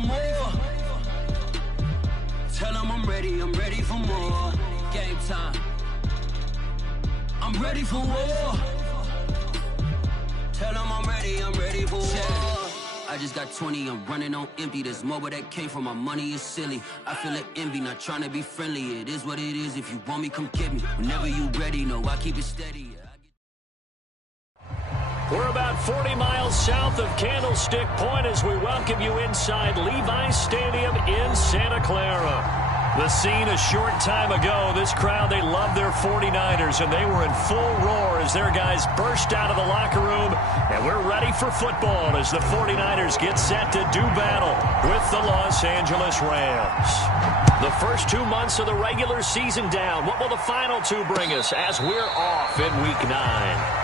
more. Tell them I'm ready for more. Game time. I'm ready for war. Tell them I'm ready for war. I just got 20, I'm running on empty. This mobile that came from my money is silly. I feel it envy, not trying to be friendly. It is what it is, if you want me, come get me. Whenever you ready, no, I keep it steady. We're about 40 miles south of Candlestick Point as we welcome you inside Levi's Stadium in Santa Clara. The scene a short time ago, this crowd, they love their 49ers, and they were in full roar as their guys burst out of the locker room, and we're ready for football as the 49ers get set to do battle with the Los Angeles Rams. The first 2 months of the regular season down. What will the final two bring us as we're off in Week 9?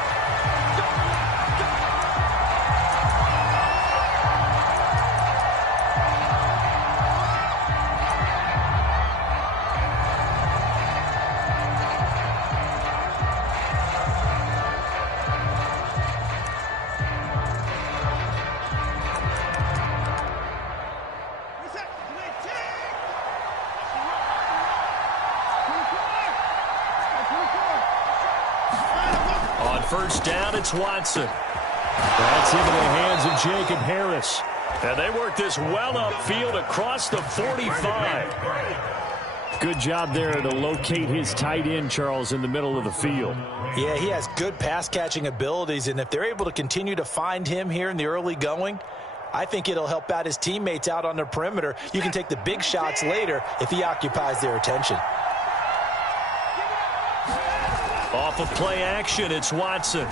First down, it's Watson. That's into the hands of Jacob Harris. And they work this well upfield across the 45. Good job there to locate his tight end, Charles, in the middle of the field. Yeah, he has good pass-catching abilities, and if they're able to continue to find him here in the early going, I think it'll help out his teammates out on the perimeter. You can take the big shots later if he occupies their attention. Off of play action, it's Watson.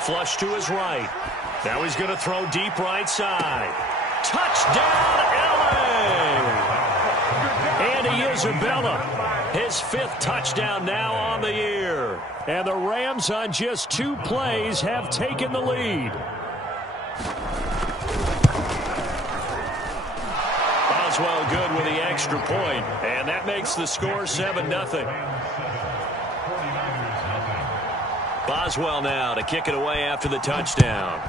Flush to his right. Now he's going to throw deep right side. Touchdown, LA! Andy Isabella, his 5th touchdown now on the year. And the Rams on just 2 plays have taken the lead. Boswell good with the extra point, and that makes the score 7-0. Boswell now to kick it away after the touchdown.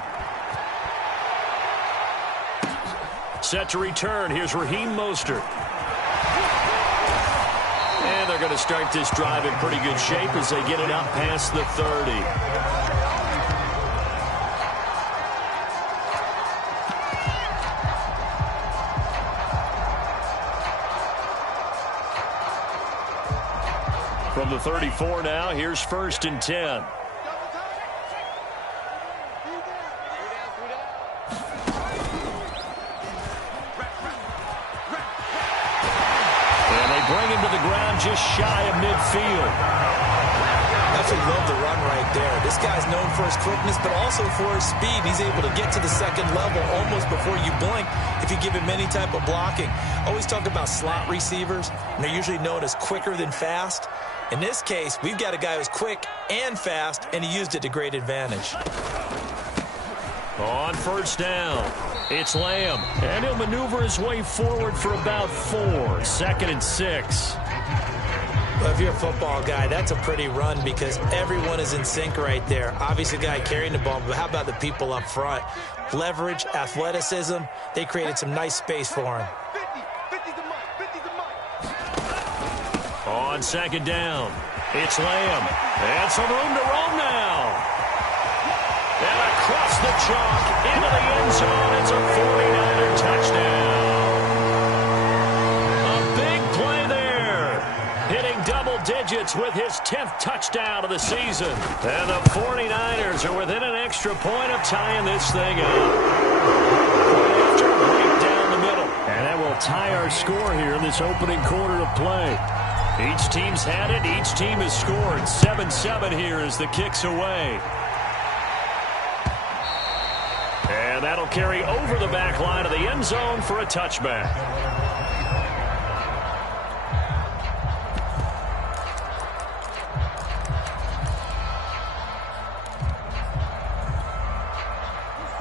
Set to return. Here's Raheem Mostert. And they're going to start this drive in pretty good shape as they get it up past the 30. From the 34 now, here's 1st and 10. Bring him to the ground just shy of midfield. Absolutely love the run right there. This guy's known for his quickness, but also for his speed. He's able to get to the second level almost before you blink if you give him any type of blocking. Always talk about slot receivers, and they're usually known as quicker than fast. In this case, we've got a guy who's quick and fast, and he used it to great advantage. On first down, it's Lamb, and he'll maneuver his way forward for about 4. 2nd and 6. Well, if you're a football guy, that's a pretty run because everyone is in sync right there. Obviously, the guy carrying the ball, but how about the people up front? Leverage, athleticism, they created some nice space for him. On 2nd down, it's Lamb, and some room to roam now. And across the chalk, into the end zone, it's a 49er touchdown. A big play there. Hitting double digits with his 10th touchdown of the season. And the 49ers are within an extra point of tying this thing up. After a break down the middle. And that will tie our score here in this opening quarter of play. Each team's had it. Each team has scored. 7-7 here as the kick's away. And that'll carry over the back line of the end zone for a touchback.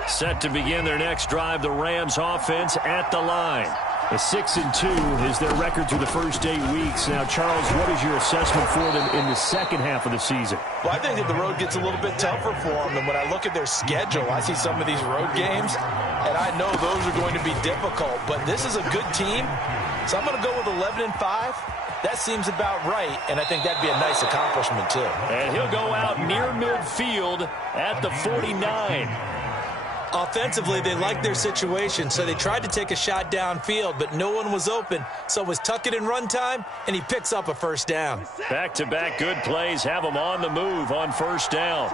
Set to begin their next drive, the Rams offense at the line. A 6-2 is their record through the first 8 weeks. Now, Charles, what is your assessment for them in the second half of the season? Well, I think that the road gets a little bit tougher for them. And when I look at their schedule, I see some of these road games, and I know those are going to be difficult. But this is a good team, so I'm going to go with 11-5. That seems about right, and I think that'd be a nice accomplishment, too. And he'll go out near midfield at the 49. Offensively, they liked their situation, so they tried to take a shot downfield, but no one was open. So it was tuck it in run time, and he picks up a first down. Back-to-back good plays have him on the move on first down.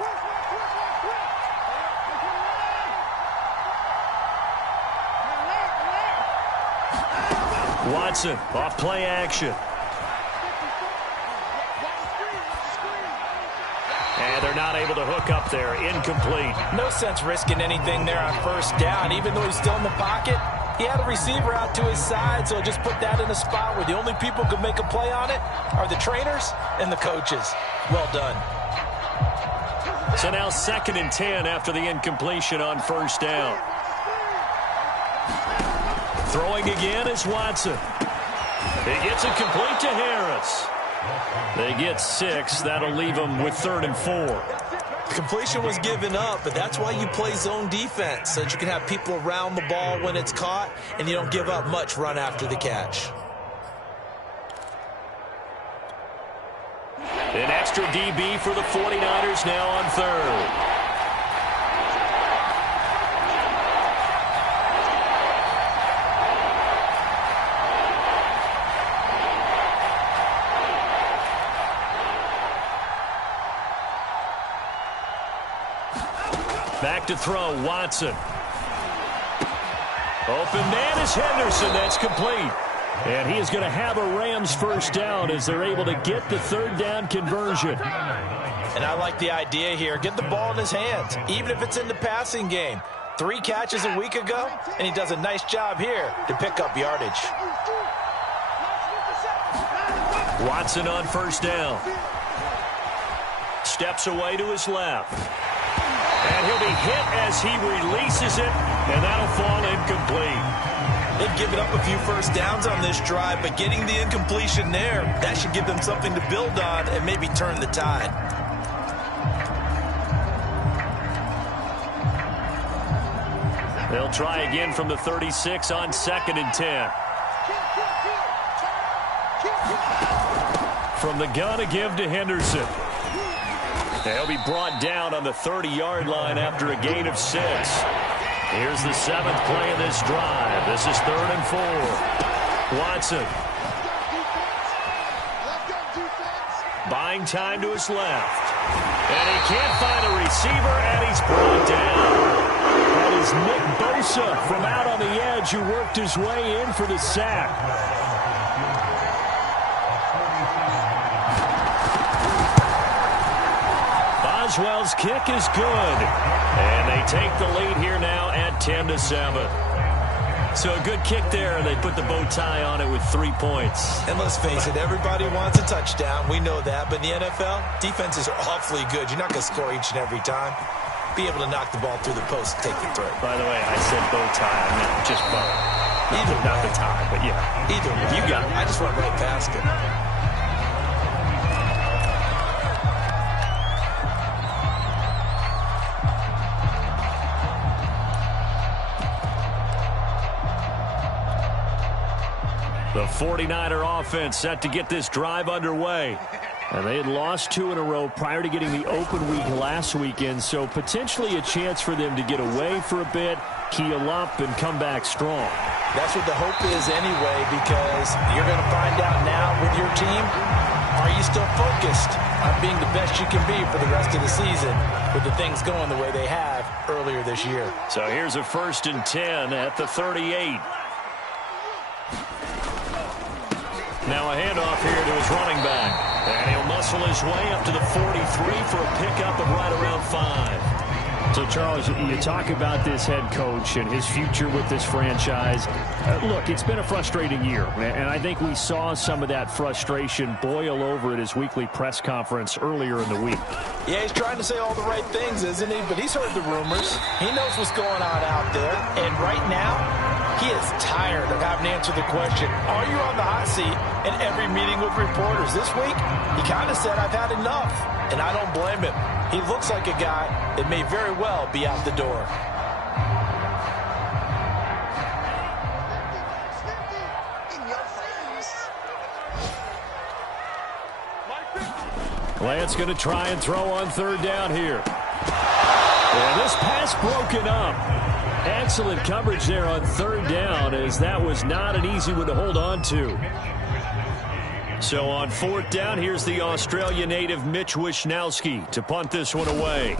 Watson off play action. And they're not able to hook up there. Incomplete. No sense risking anything there on first down. Even though he's still in the pocket, he had a receiver out to his side, so just put that in a spot where the only people who could make a play on it are the trainers and the coaches. Well done. So now 2nd and 10 after the incompletion on first down. Throwing again is Watson. He gets it complete to Harris. They get 6. That'll leave them with 3rd and 4. Completion was given up, but that's why you play zone defense, so that you can have people around the ball when it's caught, and you don't give up much run after the catch. An extra DB for the 49ers now on 3rd. Back to throw, Watson. Open man is Henderson. That's complete. And he is going to have a Rams first down as they're able to get the 3rd down conversion. And I like the idea here. Get the ball in his hands, even if it's in the passing game. 3 catches a week ago, and he does a nice job here to pick up yardage. Watson on first down. Steps away to his left. And he'll be hit as he releases it, and that'll fall incomplete. They've given up a few first downs on this drive, but getting the incompletion there, that should give them something to build on and maybe turn the tide. They'll try again from the 36 on 2nd and 10. From the gun, a give to Henderson. He'll be brought down on the 30-yard line after a gain of 6. Here's the 7th play of this drive. This is 3rd and 4. Watson. Buying time to his left. And he can't find a receiver, and he's brought down. That is Nick Bosa from out on the edge who worked his way in for the sack. Boswell's kick is good. And they take the lead here now at 10-7. So a good kick there. They put the bow tie on it with 3 points. And let's face it, everybody wants a touchdown. We know that. But in the NFL, defenses are awfully good. You're not going to score each and every time. Be able to knock the ball through the post and take the throw. By the way, I said bow tie. I meant just bow. Not the tie, but yeah. Either way. You got it. I just went right past it. The 49er offense set to get this drive underway. And they had lost 2 in a row prior to getting the open week last weekend, so potentially a chance for them to get away for a bit, keel up, and come back strong. That's what the hope is anyway, because you're going to find out now with your team, are you still focused on being the best you can be for the rest of the season with the things going the way they have earlier this year? So here's a 1st and 10 at the 38. Now a handoff here to his running back. And he'll muscle his way up to the 43 for a pickup of right around 5. So, Charles, you talk about this head coach and his future with this franchise. Look, it's been a frustrating year, and I think we saw some of that frustration boil over at his weekly press conference earlier in the week. Yeah, he's trying to say all the right things, isn't he? But he's heard the rumors. He knows what's going on out there. And right now, He is tired of having to answer the question, are you on the hot seat, in every meeting with reporters. This week, he kind of said, I've had enough, and I don't blame him. He looks like a guy that may very well be out the door. Lance going to try and throw on third down here. And this pass broken up. Excellent coverage there on third down, as that was not an easy one to hold on to. So on fourth down, here's the Australia native Mitch Wishnowski to punt this one away.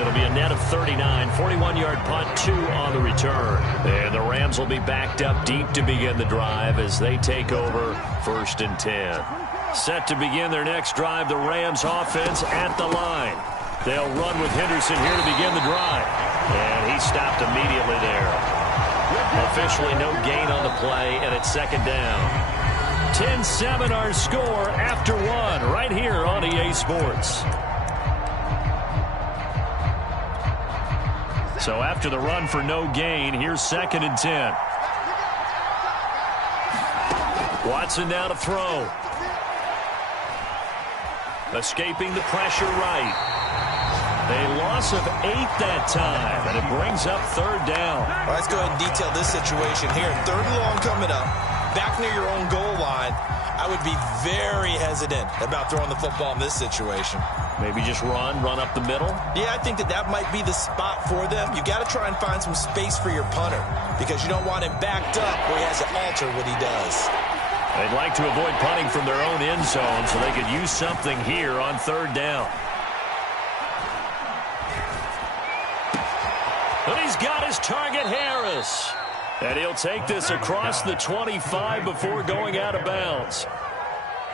It'll be a net of 39, 41-yard punt, 2 on the return. And the Rams will be backed up deep to begin the drive as they take over 1st and 10. Set to begin their next drive, the Rams offense at the line. They'll run with Henderson here to begin the drive. And he stopped immediately there. Officially no gain on the play, and it's 2nd down. 10-7 our score after 1 right here on EA Sports. So after the run for no gain, here's 2nd and 10. Watson now to throw. Escaping the pressure right. A loss of 8 that time, and it brings up 3rd down. Well, let's go ahead and detail this situation here. 3rd and long coming up, back near your own goal line. I would be very hesitant about throwing the football in this situation. Maybe just run up the middle? Yeah, I think that might be the spot for them. You got to try and find some space for your punter because you don't want him backed up where he has to alter what he does. They'd like to avoid punting from their own end zone so they could use something here on 3rd down. But he's got his target, Harris. And he'll take this across the 25 before going out of bounds.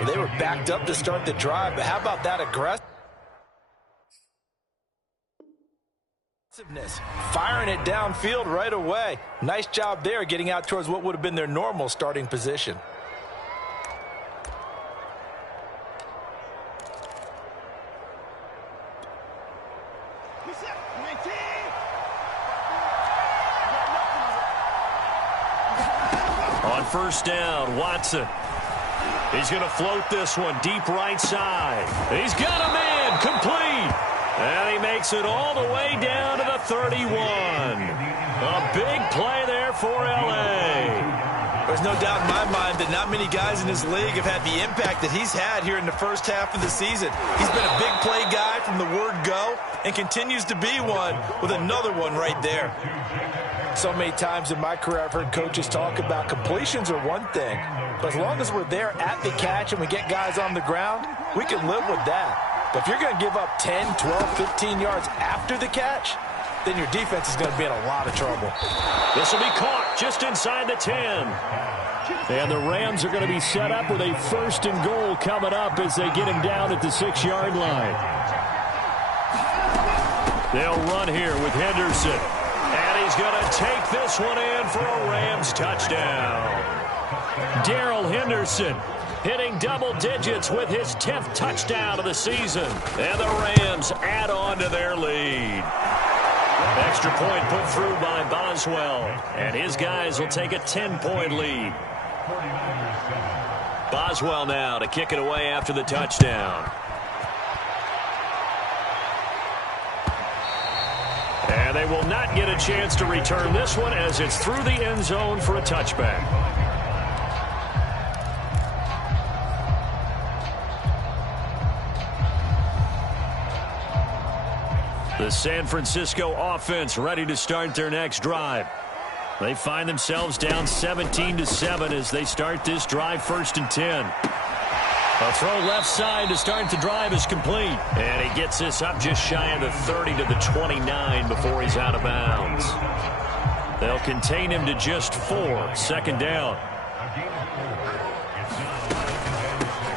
Well, they were backed up to start the drive, but how about that aggressiveness? Firing it downfield right away. Nice job there getting out towards what would have been their normal starting position. On 1st down, Watson. He's going to float this one deep right side. He's got a man complete. And he makes it all the way down to the 31. A big play there for L.A. There's no doubt in my mind that not many guys in this league have had the impact that he's had here in the first half of the season. He's been a big play guy from the word go and continues to be one with another one right there. So many times in my career I've heard coaches talk about completions are one thing, but as long as we're there at the catch and we get guys on the ground, we can live with that. But if you're going to give up 10, 12, 15 yards after the catch, then your defense is going to be in a lot of trouble. This will be caught just inside the 10. And the Rams are going to be set up with a 1st and goal coming up as they get him down at the 6-yard line. They'll run here with Henderson. And he's going to take this one in for a Rams touchdown. Darrell Henderson hitting double digits with his 10th touchdown of the season. And the Rams add on to their lead. Extra point put through by Boswell. And his guys will take a 10-point lead. Boswell now to kick it away after the touchdown. And they will not get a chance to return this one as it's through the end zone for a touchback. The San Francisco offense ready to start their next drive. They find themselves down 17-7 as they start this drive 1st and 10. A throw left side to start the drive is complete. And he gets this up just shy of the 30 to the 29 before he's out of bounds. They'll contain him to just 4. 2nd down.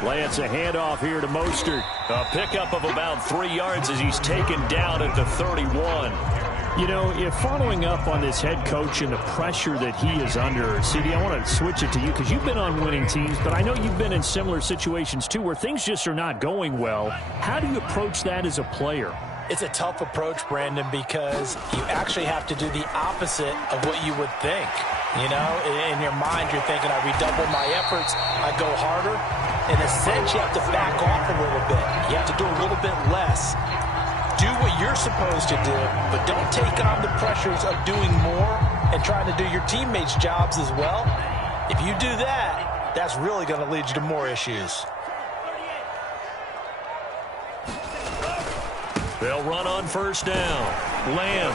Lance a handoff here to Mostert. A pickup of about 3 yards as he's taken down at the 31. You know, if following up on this head coach and the pressure that he is under, CD, I want to switch it to you because you've been on winning teams, but I know you've been in similar situations too where things just are not going well. How do you approach that as a player? It's a tough approach, Brandon, because you actually have to do the opposite of what you would think. You know, in your mind, you're thinking, I redouble my efforts, I go harder. In a sense, you have to back off a little bit. You have to do a little bit less. Do what you're supposed to do, but don't take on the pressures of doing more and trying to do your teammates' jobs as well. If you do that, that's really going to lead you to more issues. They'll run on first down. Lamb.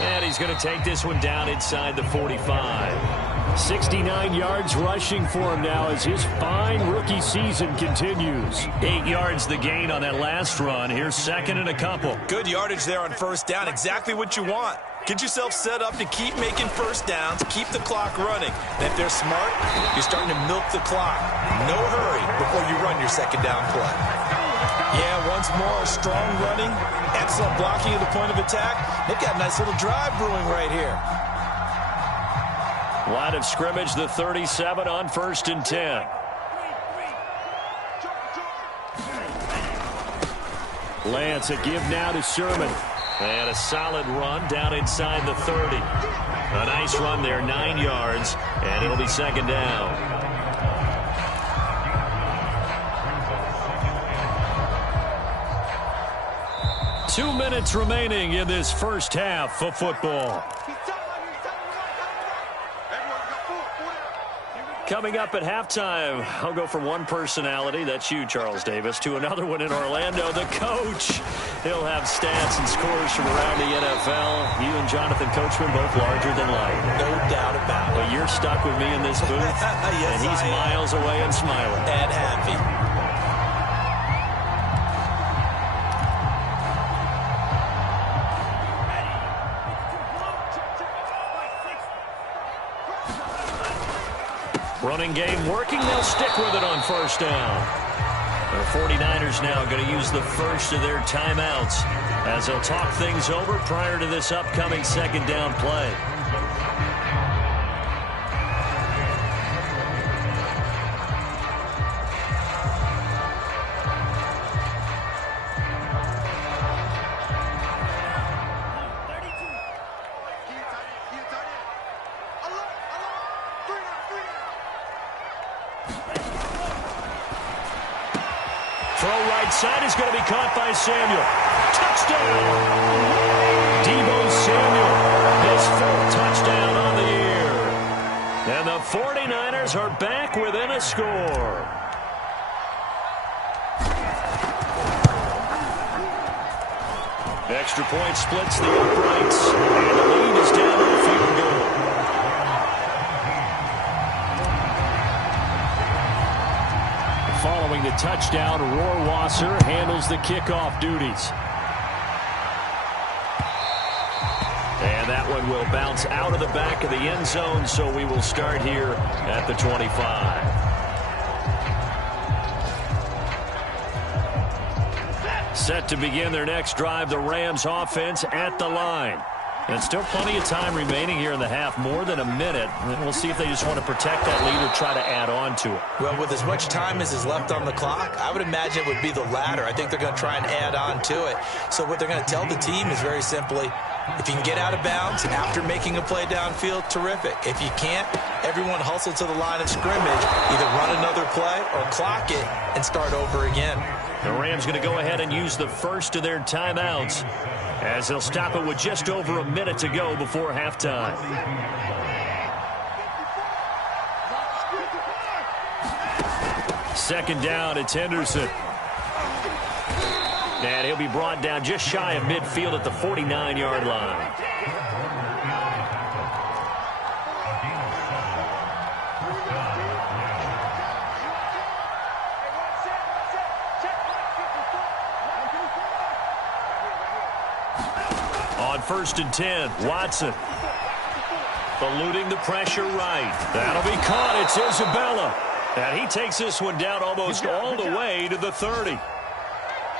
And he's going to take this one down inside the 45. 69 yards rushing for him now as his fine rookie season continues. 8 yards the gain on that last run. Here's second and a couple. Good yardage there on first down. Exactly what you want. Get yourself set up to keep making first downs, keep the clock running. And if they're smart, you're starting to milk the clock. No hurry before you run your second down play. Yeah, once more, strong running, excellent blocking at the point of attack. They've got a nice little drive brewing right here. Line of scrimmage, the 37 on 1st and 10. Lance, a give now to Sherman. And a solid run down inside the 30. A nice run there, 9 yards, and it'll be second down. 2 minutes remaining in this first half of football. Coming up at halftime, I'll go from one personality, that's you, Charles Davis, to another one in Orlando, the coach. He'll have stats and scores from around the NFL. You and Jonathan Coachman, both larger than life. No doubt about it. But you're stuck with me in this booth, yes, and he's miles away and smiling. And happy. Running game working. They'll stick with it on first down. The 49ers now going to use the first of their timeouts as they'll talk things over prior to this upcoming second down play. Side is going to be caught by Samuel. Touchdown! Deebo Samuel, his 4th touchdown on the year. And the 49ers are back within a score. Extra point splits the uprights, and the lead is down to a field goal. Following the touchdown, Rohrwasser handles the kickoff duties. And that one will bounce out of the back of the end zone, so we will start here at the 25. Set to begin their next drive, the Rams offense at the line. And still plenty of time remaining here in the half, more than a minute. And we'll see if they just want to protect that lead or try to add on to it. Well, with as much time as is left on the clock, I would imagine it would be the latter. I think they're going to try and add on to it. So what they're going to tell the team is very simply, if you can get out of bounds after making a play downfield, terrific. If you can't, everyone hustle to the line of scrimmage, either run another play or clock it and start over again. The Rams going to go ahead and use the first of their timeouts as they'll stop it with just over a minute to go before halftime. Second down, it's Henderson. And he'll be brought down just shy of midfield at the 49-yard line. On 1st and 10, Watson. Eluding the pressure right. That'll be caught. It's Isabella. And he takes this one down almost all the way to the 30.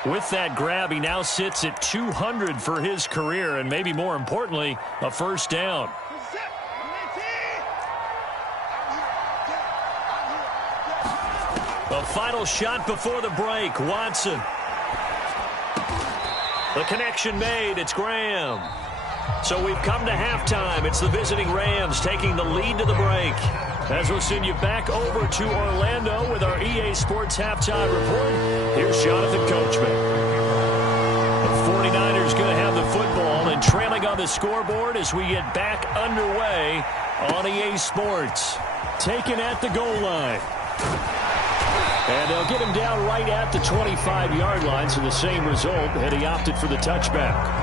With that grab, he now sits at 200 for his career, and maybe more importantly, a first down. The final shot before the break, Watson. The connection made, it's Graham. So we've come to halftime. It's the visiting Rams taking the lead to the break. As we'll send you back over to Orlando with our EA Sports Halftime Report, here's Jonathan Coachman. The 49ers going to have the football and trailing on the scoreboard as we get back underway on EA Sports. Taken at the goal line. And they'll get him down right at the 25-yard line, so the same result had he opted for the touchback.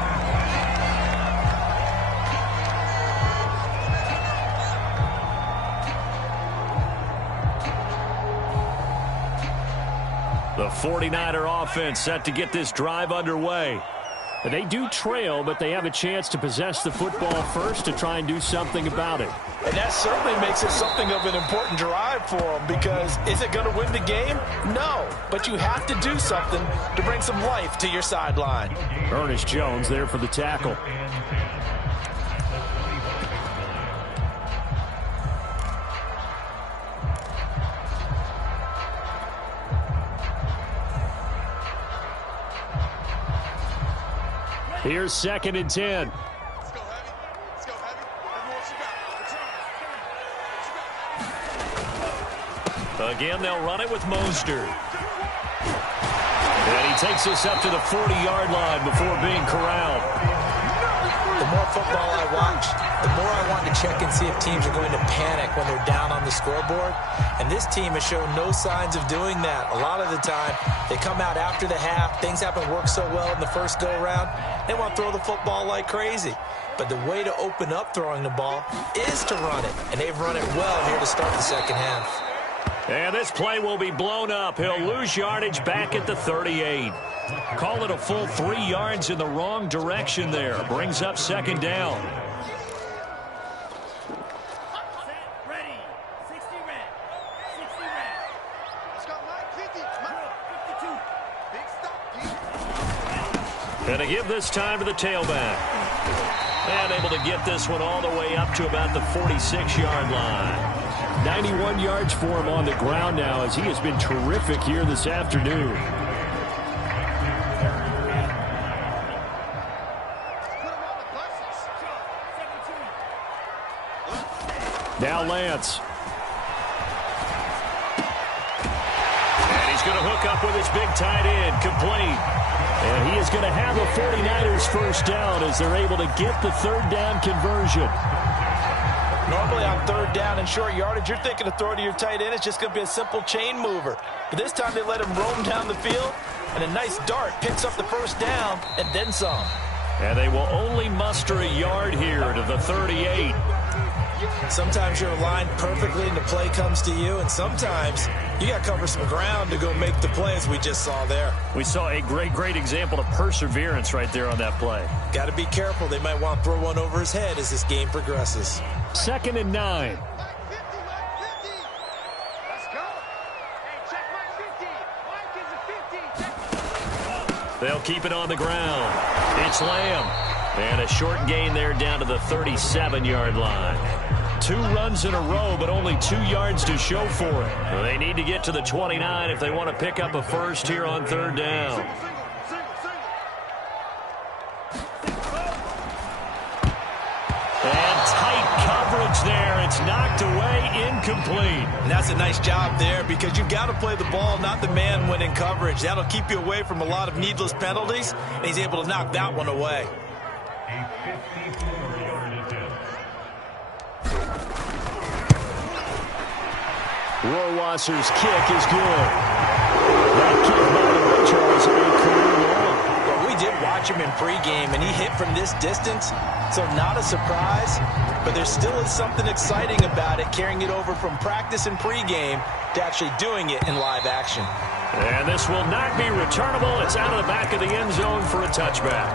The 49er offense set to get this drive underway. They do trail, but they have a chance to possess the football first to try and do something about it. And that certainly makes it something of an important drive for them, because is it going to win the game? No, but you have to do something to bring some life to your sideline. Ernest Jones there for the tackle. Here's 2nd and 10. Let's go heavy. Let's go heavy. Everyone, what you got? Again, they'll run it with Mostert. And he takes us up to the 40-yard line before being corralled. The more football I watch, the more I want to check and see if teams are going to panic when they're down on the scoreboard. And this team has shown no signs of doing that. A lot of the time, they come out after the half. Things haven't worked so well in the first go-around. They want to throw the football like crazy. But the way to open up throwing the ball is to run it. And they've run it well here to start the second half. And this play will be blown up. He'll lose yardage back at the 38. Call it a full 3 yards in the wrong direction there. Brings up 2nd down. Ready. 60 red. 60 red. Let's go, Mike. 50. Mike. 52. Big stop. And to give this time to the tailback. And able to get this one all the way up to about the 46-yard line. 91 yards for him on the ground now, as he has been terrific here this afternoon. Now Lance. And he's going to hook up with his big tight end, complete. And he is going to have a 49ers first down as they're able to get the 3rd down conversion. Normally on 3rd down and short yardage, you're thinking of throwing to your tight end. It's just going to be a simple chain mover. But this time they let him roam down the field, and a nice dart picks up the first down and then some. And they will only muster a yard here to the 38. Sometimes you're aligned perfectly and the play comes to you, and sometimes you got to cover some ground to go make the play, as we just saw there. We saw a great example of perseverance right there on that play. Got to be careful. They might want to throw one over his head as this game progresses. 2nd and 9. Mike 50. Let's go. Hey, check Mike 50. Mike is a 50. They'll keep it on the ground. It's Lamb. And a short gain there down to the 37-yard line. 2 runs in a row, but only 2 yards to show for it. They need to get to the 29 if they want to pick up a first here on 3rd down. And tight coverage there. It's knocked away, incomplete. And that's a nice job there, because you've got to play the ball, not the man when in coverage. That'll keep you away from a lot of needless penalties, and he's able to knock that one away. Rohrwasser's kick is good. That kick by the way, Charles, a career long. Well, we did watch him in pregame, and he hit from this distance, so not a surprise. But there still is something exciting about it, carrying it over from practice and pregame to actually doing it in live action. And this will not be returnable. It's out of the back of the end zone for a touchback.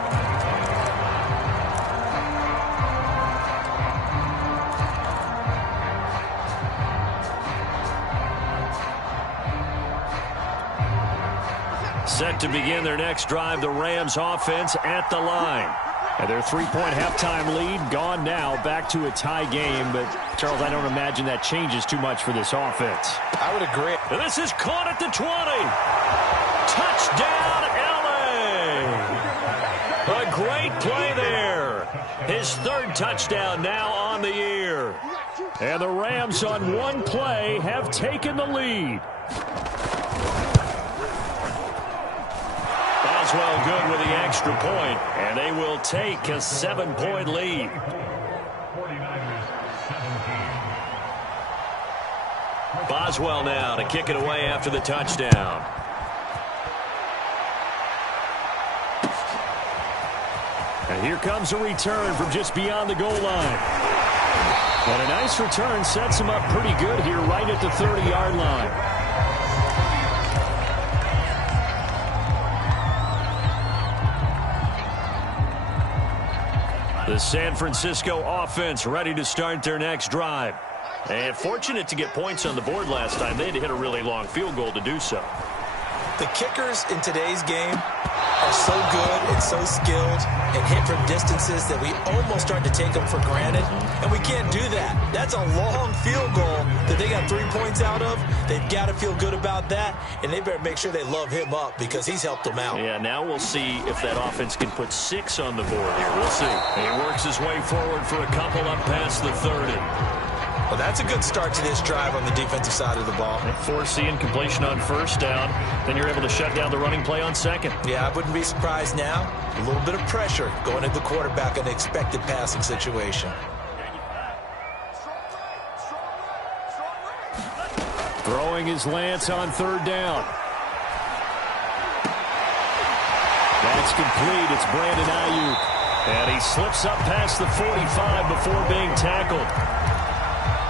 set to begin their next drive. The Rams offense at the line. And their 3-point halftime lead gone now, back to a tie game. But, Charles, I don't imagine that changes too much for this offense. I would agree. And this is caught at the 20. Touchdown, L.A. A great play there. His third touchdown now on the year. And the Rams on one play have taken the lead. Boswell good with the extra point, and they will take a 7-point lead. Boswell now to kick it away after the touchdown. And here comes a return from just beyond the goal line. And a nice return sets him up pretty good here right at the 30-yard line. The San Francisco offense ready to start their next drive. And fortunate to get points on the board last time. They had to hit a really long field goal to do so. The kickers in today's game are so good and so skilled and hit from distances that we almost start to take them for granted. And we can't do that. That's a long field goal that they got 3 points out of. They've got to feel good about that, and they better make sure they love him up because he's helped them out. Yeah, now we'll see if that offense can put 6 on the board here. We'll see. He works his way forward for a couple up past the 30. Well, that's a good start to this drive on the defensive side of the ball. Foreseeing completion on first down. Then you're able to shut down the running play on second. Yeah, I wouldn't be surprised now. A little bit of pressure going at the quarterback in an expected passing situation. Throwing his Lance on third down. That's complete. It's Brandon Ayuk. And he slips up past the 45 before being tackled.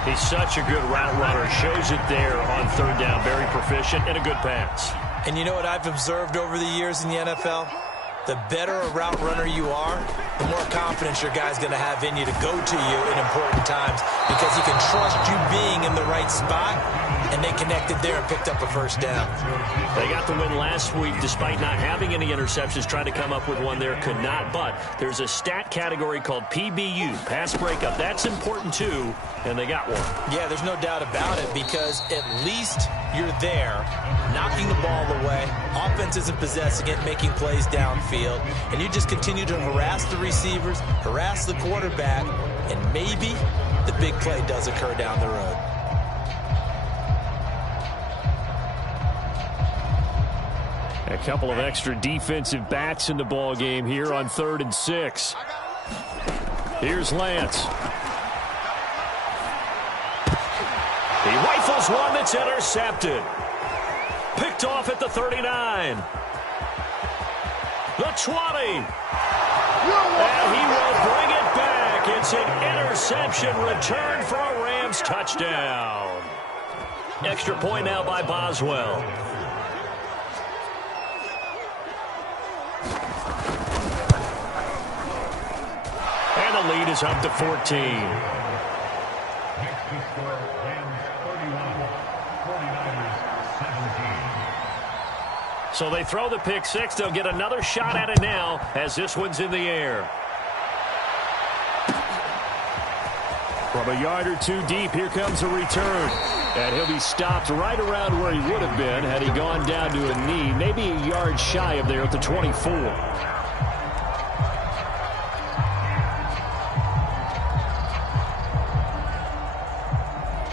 He's such a good route runner. Shows it there on third down. Very proficient and a good pass. And you know what I've observed over the years in the NFL? The better a route runner you are, the more confidence your guy's going to have in you to go to you in important times because he can trust you being in the right spot, and they connected there and picked up a first down. They got the win last week despite not having any interceptions. Tried to come up with one there, could not. But there's a stat category called PBU, pass breakup. That's important too, and they got one. Yeah, there's no doubt about it because at least you're there, knocking the ball away. Offense isn't possessing it, making plays downfield. And you just continue to harass the receivers, harass the quarterback, and maybe the big play does occur down the road. A couple of extra defensive backs in the ball game here on 3rd and 6. Here's Lance. He rifles one that's intercepted. Picked off at the 39. The 20. And he will bring it back. It's an interception return for a Rams touchdown. Extra point now by Boswell. And the lead is up to 14. So they throw the pick six. They'll get another shot at it now as this one's in the air. From a yard or two deep, here comes a return. And he'll be stopped right around where he would have been had he gone down to a knee, maybe a yard shy of there at the 24.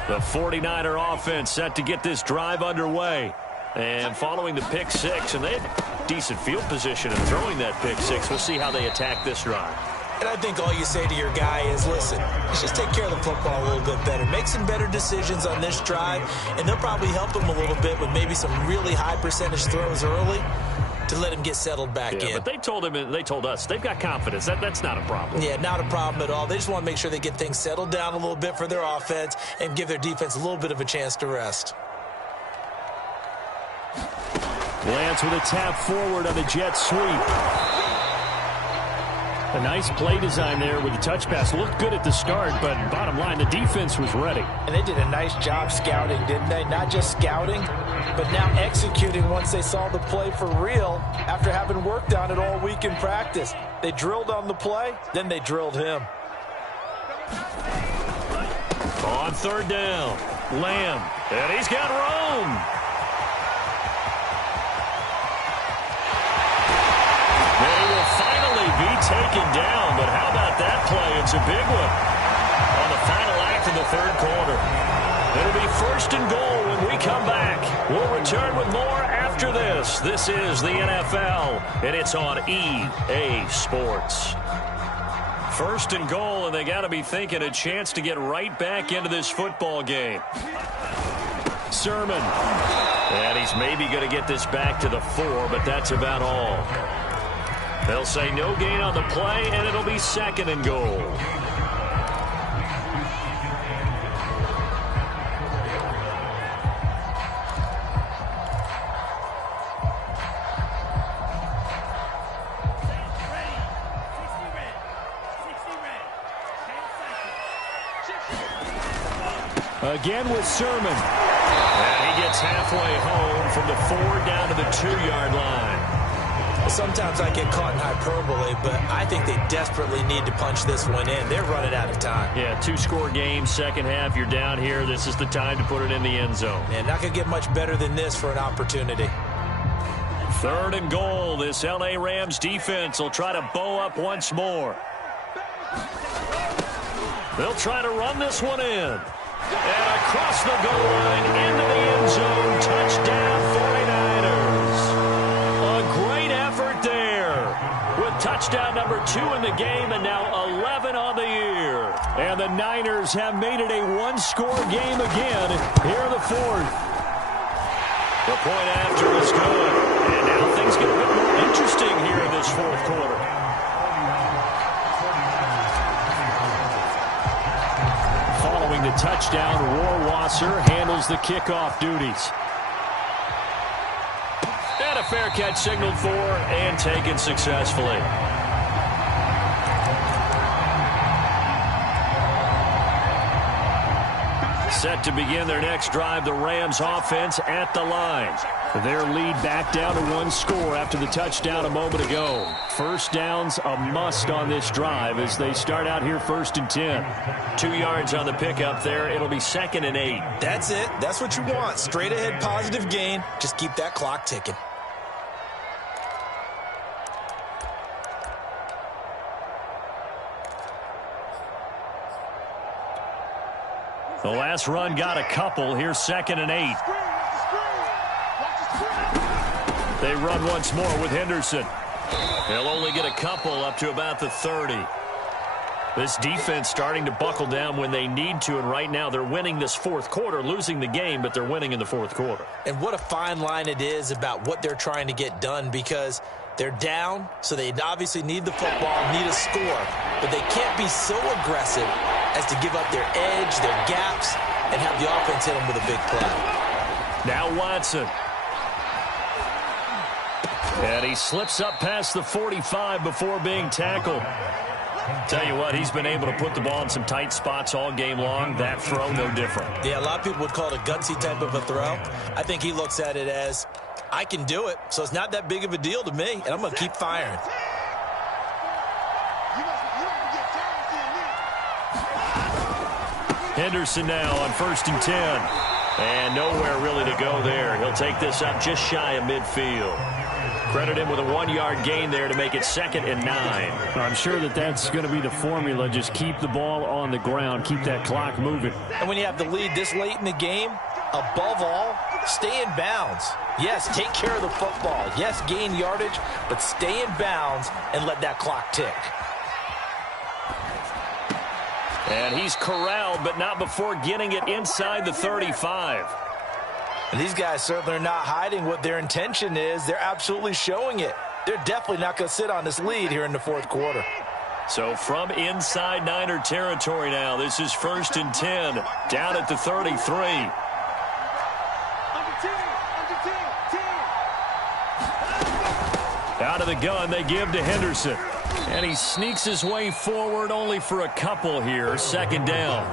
The 49er offense set to get this drive underway. And following the pick six, and they have decent field position in throwing that pick six. We'll see how they attack this drive. And I think all you say to your guy is, listen, let's just take care of the football a little bit better. Make some better decisions on this drive, and they'll probably help him a little bit with maybe some really high percentage throws early to let him get settled back in. But they told him, and they told us, they've got confidence. That's not a problem. Yeah, not a problem at all. They just want to make sure they get things settled down a little bit for their offense and give their defense a little bit of a chance to rest. Lance with a tap forward on the jet sweep. A nice play design there with the touch pass. Looked good at the start, but bottom line, the defense was ready. And they did a nice job scouting, didn't they? Not just scouting, but now executing once they saw the play for real after having worked on it all week in practice. They drilled on the play, then they drilled him. On third down, Lamb, and he's got Rome. They will finally be taken down, but how about that play? It's a big one on the final act of the third quarter. It'll be first and goal when we come back. We'll return with more after this. This is the NFL, and it's on EA Sports. First and goal, and they got to be thinking a chance to get right back into this football game. Sermon. And he's maybe going to get this back to the 4, but that's about all. They'll say no gain on the play, and it'll be second and goal. Again with Sermon. And he gets halfway home from the 4 down to the 2-yard line. Sometimes I get caught in hyperbole, but I think they desperately need to punch this one in. They're running out of time. Yeah, 2-score game, second half, you're down here. This is the time to put it in the end zone. And not going to get much better than this for an opportunity. Third and goal. This L.A. Rams defense will try to bow up once more. They'll try to run this one in. And across the goal line into the end zone. Touchdown 49ers. A great effort there with touchdown number 2 in the game and now 11 on the year. And the Niners have made it a 1-score game again here in the 4th. The point after is good. And now things get a bit more interesting here in this 4th quarter. Following the touchdown, Rohrwasser handles the kickoff duties. And a fair catch signaled for and taken successfully. Set to begin their next drive, the Rams offense at the line. Their lead back down to 1 score after the touchdown a moment ago. First down's a must on this drive as they start out here 1st and 10. 2 yards on the pickup there. It'll be 2nd and 8. That's it. That's what you want. Straight ahead positive gain. Just keep that clock ticking. The last run got a couple. Here's 2nd and 8. They run once more with Henderson. They'll only get a couple up to about the 30. This defense starting to buckle down when they need to, and right now they're winning this 4th quarter, losing the game, but they're winning in the 4th quarter. And what a fine line it is about what they're trying to get done, because they're down, so they obviously need the football, need a score, but they can't be so aggressive as to give up their edge, their gaps, and have the offense hit them with a big play. Now Watson. And he slips up past the 45 before being tackled. Tell you what, he's been able to put the ball in some tight spots all game long. That throw, no different. Yeah, a lot of people would call it a gutsy type of a throw. I think he looks at it as, I can do it, so it's not that big of a deal to me, and I'm going to keep firing. Henderson now on 1st and 10. And nowhere really to go there. He'll take this up just shy of midfield. Credit him with a 1-yard gain there to make it 2nd and 9. I'm sure that's going to be the formula. Just keep the ball on the ground. Keep that clock moving. And when you have the lead this late in the game, above all, stay in bounds. Yes, take care of the football. Yes, gain yardage, but stay in bounds and let that clock tick. And he's corralled, but not before getting it inside the 35. And these guys certainly are not hiding what their intention is. They're absolutely showing it. They're definitely not going to sit on this lead here in the 4th quarter. So from inside Niner territory now, this is 1st and 10, down at the 33. Out of the gun, they give to Henderson. And he sneaks his way forward only for a couple here. Second down.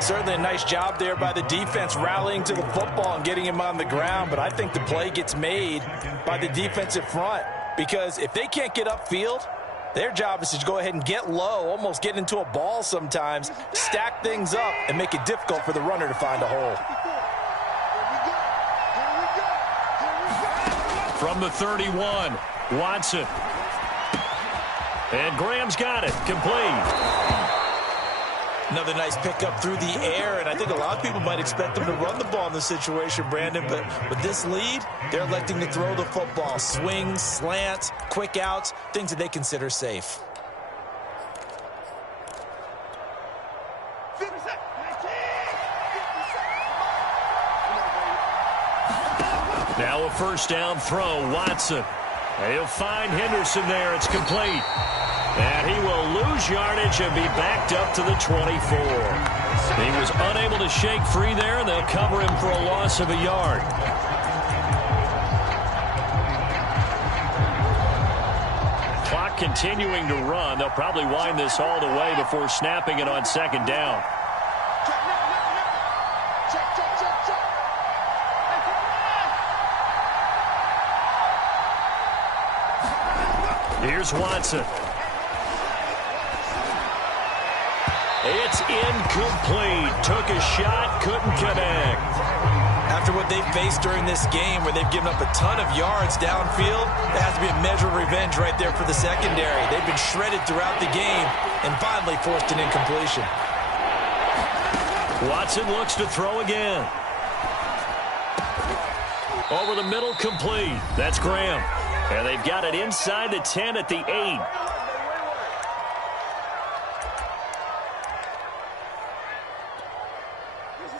Certainly a nice job there by the defense rallying to the football and getting him on the ground. But I think the play gets made by the defensive front, because if they can't get upfield, their job is to go ahead and get low, almost get into a ball sometimes, stack things up, and make it difficult for the runner to find a hole. From the 31, Watson. And Graham's got it. Complete. Another nice pickup through the air, and I think a lot of people might expect them to run the ball in this situation, Brandon, but with this lead, they're electing to throw the football. Swings, slants, quick outs, things that they consider safe. Now a first down throw, Watson. He'll find Henderson there. It's complete. And he will lose yardage and be backed up to the 24. He was unable to shake free there, and they'll cover him for a loss of a yard. Clock continuing to run. They'll probably wind this all the way before snapping it on second down. Here's Watson. It's incomplete. Took a shot, couldn't connect. After what they've faced during this game, where they've given up a ton of yards downfield, there has to be a measure of revenge right there for the secondary. They've been shredded throughout the game and finally forced an incompletion. Watson looks to throw again. Over the middle, complete. That's Graham. And they've got it inside the 10 at the 8.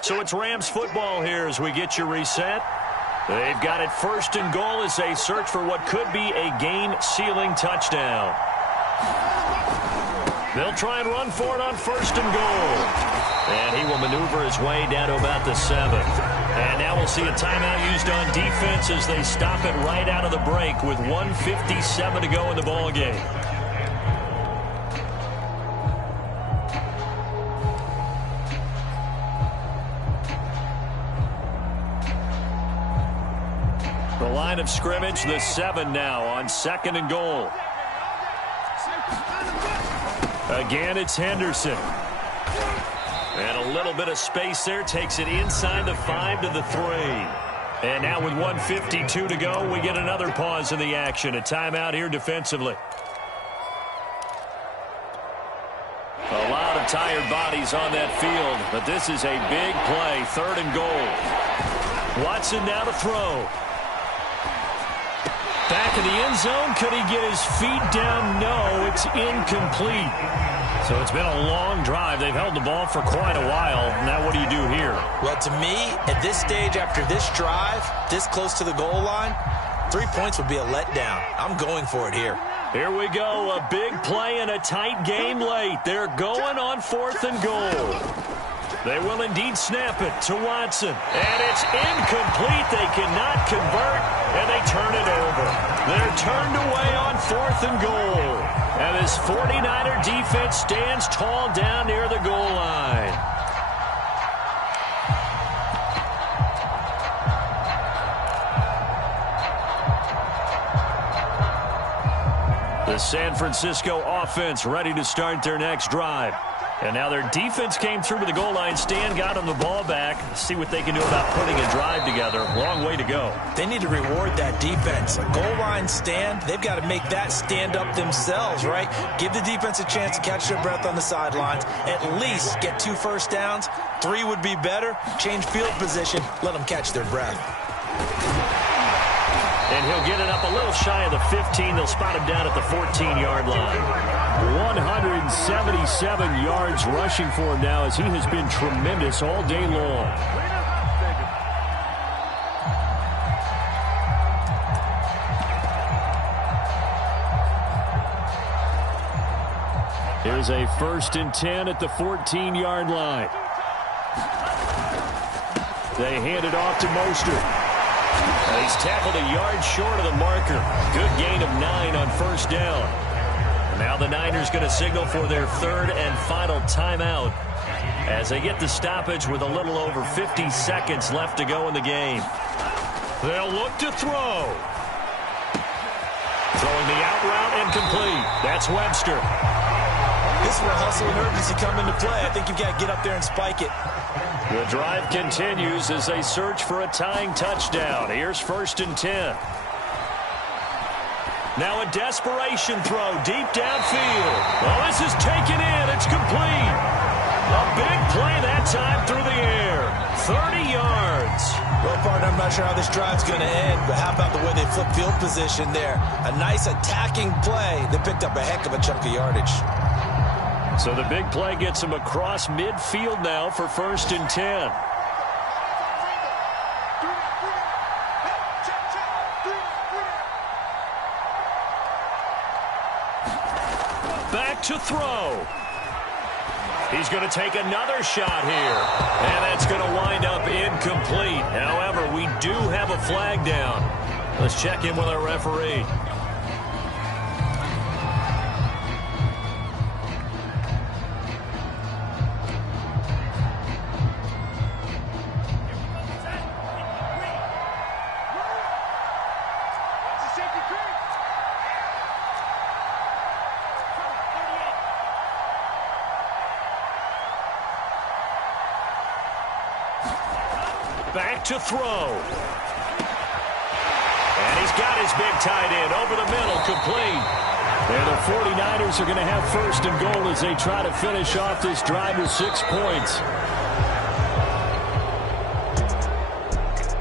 So it's Rams football here as we get you reset. They've got it first and goal as they search for what could be a game-sealing touchdown. They'll try and run for it on first and goal. And he will maneuver his way down to about the 7. And now we'll see a timeout used on defense as they stop it right out of the break with 1:57 to go in the ballgame. The line of scrimmage, the 7 now on second and goal. Again, it's Henderson. And a little bit of space there takes it inside the 5 to the 3. And now with 1:52 to go, we get another pause in the action. A timeout here defensively. A lot of tired bodies on that field, but this is a big play, third and goal. Watson now to throw. Back in the end zone. Could he get his feet down? No, it's incomplete. So it's been a long drive. They've held the ball for quite a while. Now what do you do here? Well, to me, at this stage, after this drive, this close to the goal line, 3 points would be a letdown. I'm going for it here. Here we go. A big play in a tight game late. They're going on fourth and goal. They will indeed snap it to Watson. And it's incomplete. They cannot convert, and they turn it over. They're turned away on fourth and goal. And this 49er defense stands tall down near the goal line. The San Francisco offense ready to start their next drive. And now their defense came through to the goal line stand, got them the ball back. See what they can do about putting a drive together. Long way to go. They need to reward that defense. A goal line stand, they've got to make that stand up themselves, right? Give the defense a chance to catch their breath on the sidelines. At least get 2 first downs. 3 would be better. Change field position. Let them catch their breath. And he'll get it up a little shy of the 15. They'll spot him down at the 14-yard line. 177 yards rushing for him now as he has been tremendous all day long. Here's a 1st and 10 at the 14-yard line. They hand it off to Mostert. He's tackled a yard short of the marker. Good gain of 9 on first down. And now the Niners going to signal for their third and final timeout as they get the stoppage with a little over 50 seconds left to go in the game. They'll look to throw. Throwing the out route and complete. That's Webster. This is where hustle and urgency come into play. I think you've got to get up there and spike it. The drive continues as they search for a tying touchdown. Here's 1st and 10. Now a desperation throw deep downfield. Oh, this is taken in. It's complete. A big play that time through the air. 30 yards. Well, partner, I'm not sure how this drive's going to end, but how about the way they flip field position there? A nice attacking play. They picked up a heck of a chunk of yardage. So the big play gets him across midfield now for 1st and 10. Back to throw. He's going to take another shot here. And that's going to wind up incomplete. However, we do have a flag down. Let's check in with our referee. Back to throw. And he's got his big tight end over the middle, complete. And the 49ers are going to have 1st and goal as they try to finish off this drive with 6 points.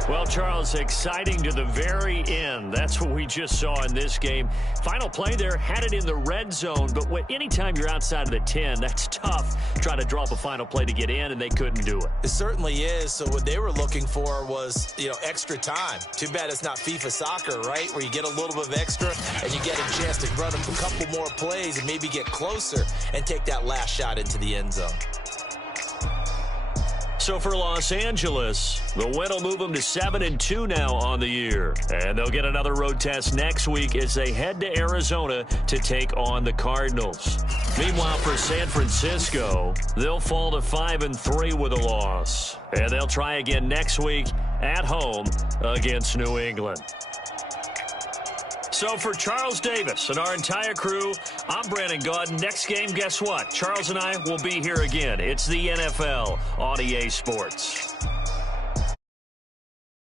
Well, Charles, exciting to the very end. That's what we just saw in this game. Final play there, had it in the red zone, but anytime you're outside of the 10, that's tough. Trying to draw up a final play to get in, and they couldn't do it. It certainly is. So what they were looking for was, extra time. Too bad it's not FIFA soccer, right, where you get a little bit of extra and you get a chance to run a couple more plays and maybe get closer and take that last shot into the end zone. So for Los Angeles, the win will move them to 7-2 now on the year. And they'll get another road test next week as they head to Arizona to take on the Cardinals. Meanwhile, for San Francisco, they'll fall to 5-3 with a loss. And they'll try again next week at home against New England. So for Charles Davis and our entire crew, I'm Brandon Gaudin. Next game, guess what? Charles and I will be here again. It's the NFL on EA Sports.